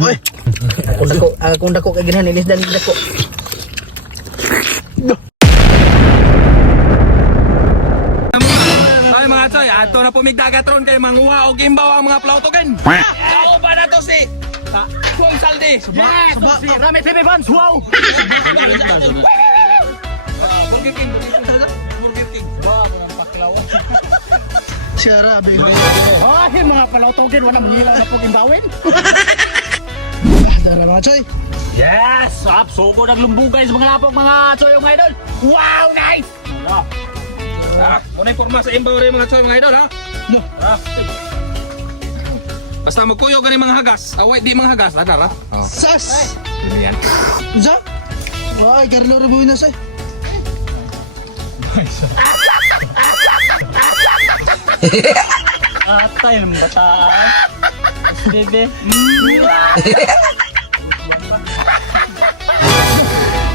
Oy. Kung dako kay ginahan ilis dan dako. Ay mga choy, ato na pumigdagatron kay manguha og imbaw ang mga plautogen. Sao ba na to si Kung Saldi? Yes, si Rami TV fans. Wow. Burger King. Burger King. Wow, ang pakilaw. Si Arabi. Ay, mga palautogen wala manghila na pug imbawin. Dara mga choy. Yes! Suko naglumbugay sa mga lapok mga choy mga idol. Wow, nice! Muna informa sa imbaw rin mga choy mga idol ha. Basta magkuyo ganing mga hagas. Away di mga hagas, adar ha. Sas. Yan. Za. Ay, Carlo Rubinas ay. Atay ng bataan. Bebe.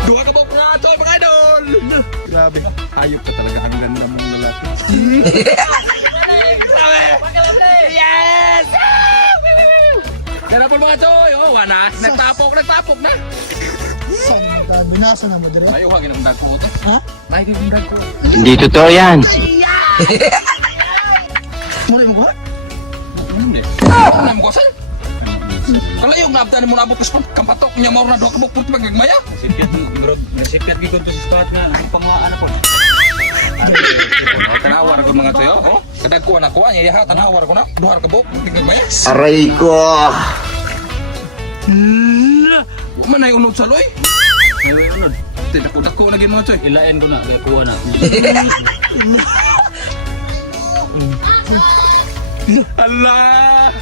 Dua ka bok mga choy mga idol. Grabe. Hayop ka talaga, ang ganda mong lalaki. Yes! Kaya po mga choy, oh, wana, nagtapok na. Santa, binasa na mo dire. Ayaw, hagin ang dag ko ito. Ha? Nakikita ang dag ko. Hindi totoo yan. Muli mo ko. Hindi. Ano mo ko, sir? Kalayo, naabdanin mo na abok kaspon. Kampatok niya mauro na doon kabok purti magagmaya. Nasipyat gigod to sa spot na. Ang ano po. Tanawar ko mga choy, oh. Kadagkuhan ako, niya tanawar ko na. Duhar kabok, magagmaya. Aray ko. Huwag man na yung unod sa loy. May unod. Tinako-dako na mga choy. Ilain ko na. Kaya kuha na. Allah!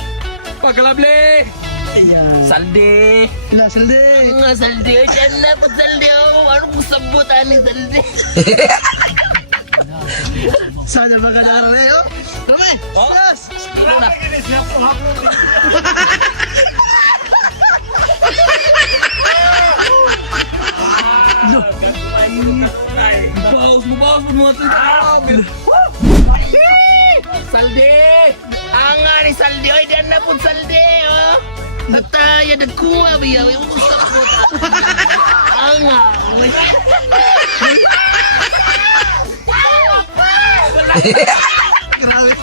Pagkalabli! Saldi! La salde. Nga saldi, dyan na po saldi ako. Ano mo sabutan ni saldi? Sana magkakaroon eh. Oh. Rami. Oh? Yes. Ano na? Bawas mo mga choy. Saldi! Ang nga ni saldi, oy, dyan na po saldi, oh. Nataya, nagkuha, biyaw. Yung mo sabutan. Ang nga. Grabe.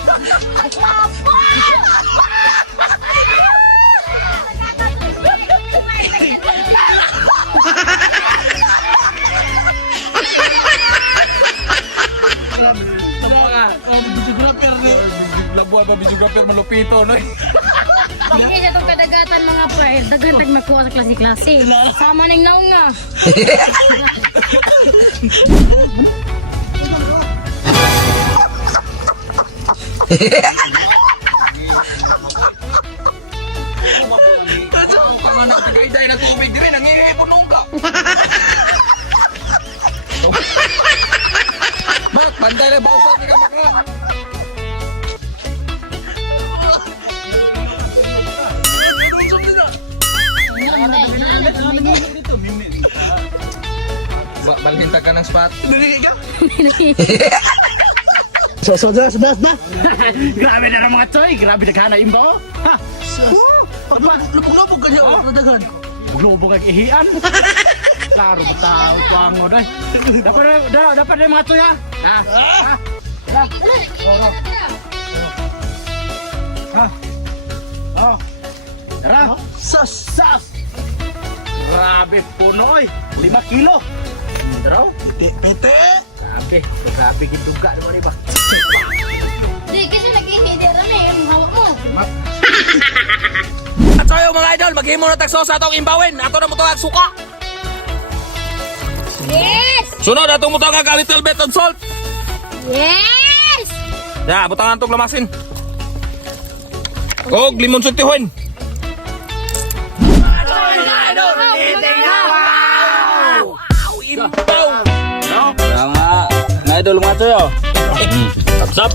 Videographer ni. Labuan pa videographer malupito, no? Hindi na itong kadagatan mga pre. Dagan tag makuha sa klase-klase. Sama ning naong nga. Ang nagtagayday na tubig din, nangingi po nung ka. Mak, banday na bausan ni ka makra. Balbintag ka ng spot. So, das. Grabe na mga choy! Grabe na imbaw! Ha! Lupog ka niya. Oh, nadagan. Globo kag ihian! Klaro ba tao ito ang mo dahil? Dapat na mga choy ha! Ha? Ha? Ha? Oh! Tara! Sas. Sas! Grabe puno oy! 5 kilo! Tara! Pete. Grabe giduga naman iba! Di kasi nag-ihindi rami. Ang hawak mo. At so yung mga idol, maghimo na tagso sa atong imbawin. Ato na mo ito suka. Yes! Sunod, atong mo ito a little bit of salt. Yes! Ya, butangan itong lamasin. Og limon sutihuin. Mga idol mga choy oh! Sapsap!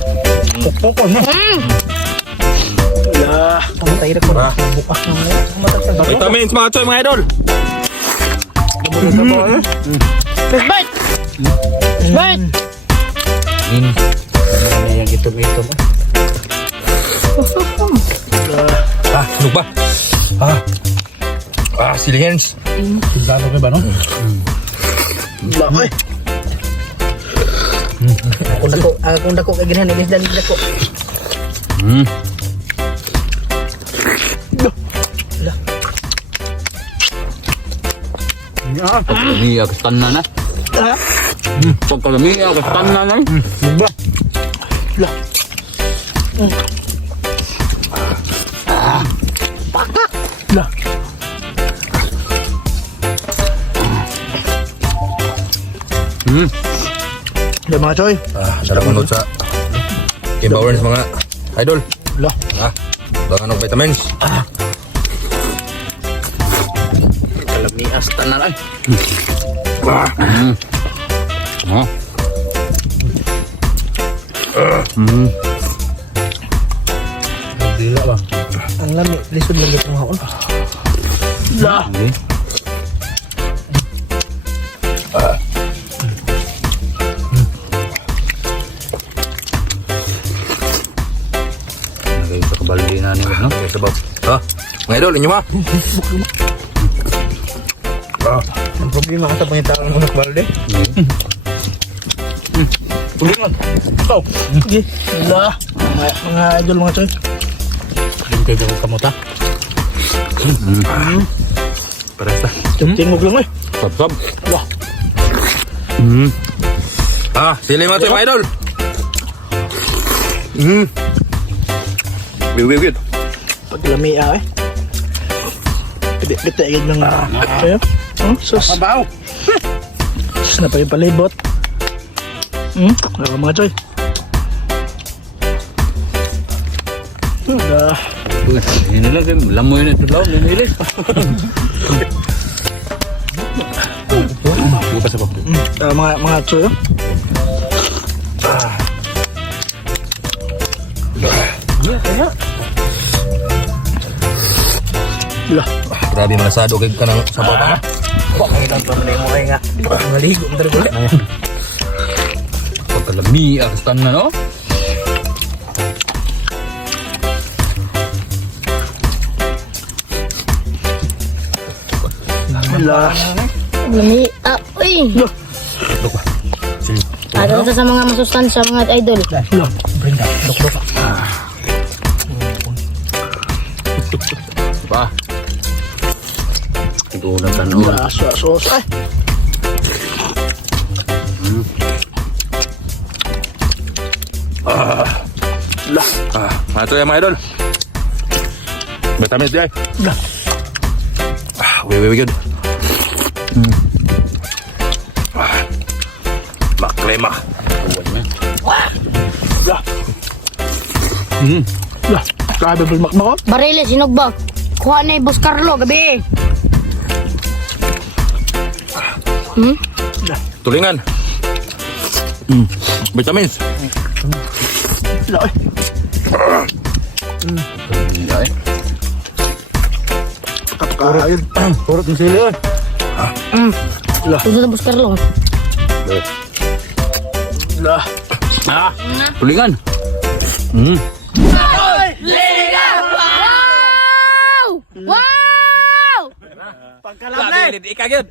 Tayo ko. Bukas na mo. Vitamins mga choy mga idol. Bite! Bite! Ano yung itom-itom Sunog ba? Silihens. Gano kayo ba, no? Laki. Kung dako kay ginahan guys dan dako. Pagkalami, agastan na na. Pagkalami, agastan na na. Ba. Lah. Pakak. Lah. Ada mga coy. Sarap munod sa Kimbawers mga idol. Lah. Bangan og vitamins. Pagkalami, agastan na na. Dila ba? Ang lami, lisod lang itong haon. Lah. Nagay sa kabaldi na niyo, no? Okay, sabab. Mga idol, inyo ma. Ang problema ka sa pangitaan mo na kwalde. Ulit lang. Ikaw. Sige. Lah. Mga idol mga coy. Hintay ko kamuta. Parasa. Tingog lang eh. Sab-sab. Wah. Sili mga mga idol. Wait. Paglami eh. Bete agad ng ayo. Sus. Mabaw. Sus na pa yung palibot. Mga coy. Ini lang, lamoy na ito daw, ninilis. Bukas ako. Mga coy. Lah. Grabe malasado kay kanang sabaw ta. Kok kita pa man mo nga. Maligo mo talaga. Pagkalami, agastan na, no? Lah. Lami, uy! Ada sa mga masustansya mga idol. Lah. Brenda, dok. Pa. Ito na tanong. Lah, sos. Ay. Lah. Ito yan mga idol. Vitamins di ay. Lah. We good. Maklema. Lah. Lah. Grabe bulmak mo. Barili, sinog ba? Kuha na yung Boss Carlo, gabi. Tulingan. Vitamins. Lah. Ay. Kain. Purot ng sili. Lah. Ito na Boss Carlo. Lah. Tulingan. Wow! Ikagid.